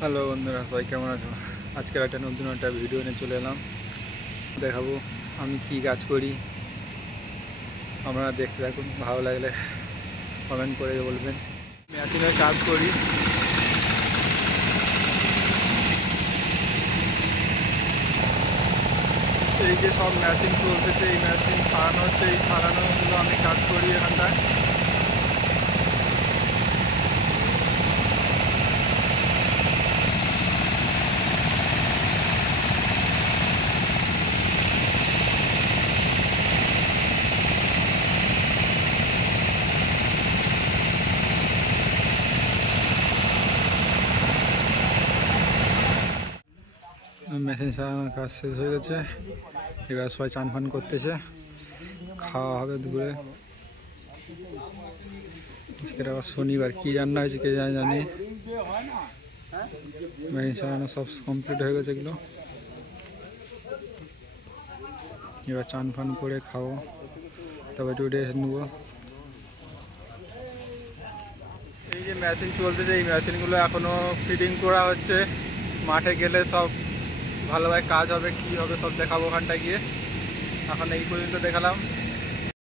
Hello বন্ধুরা, সবাই কেমন আছো? আজকের একটা নতুন একটা ভিডিও নিয়ে চলে এলাম। দেখাবো আমি কি কাজ করি। আপনারা দেখতে থাকুন, ভালো লাগলে কমেন্ট করে বলবেন। মেশিনের কাজ করি। এই যে সব মেশিন চলতেছে, এই মেশিন সারানো হচ্ছে, এই সারানোগুলো আমি কাজ করি এখানটায়। মেশিন সারানোর কাজ শেষ হয়ে গেছে, এবার সবাই চান ফান করতেছে, খাওয়া হবে দুপুরে। আজকের আবার শনিবার, কী রান্না হয়েছে কে জানি। মেশিন সারানো সব কমপ্লিট হয়ে গেছে এগুলো। এবার চান ফান করে খাবো, তবে একটু রেস্ট নেবো। এই যে মেশিন চলতেছে, এই মেশিনগুলো এখনও ফিটিং করা হচ্ছে। মাঠে গেলে সব ভালোভাবে কাজ হবে, কী হবে সব দেখাবো ওখানটায় গিয়ে। এখন এই পর্যন্ত দেখালাম।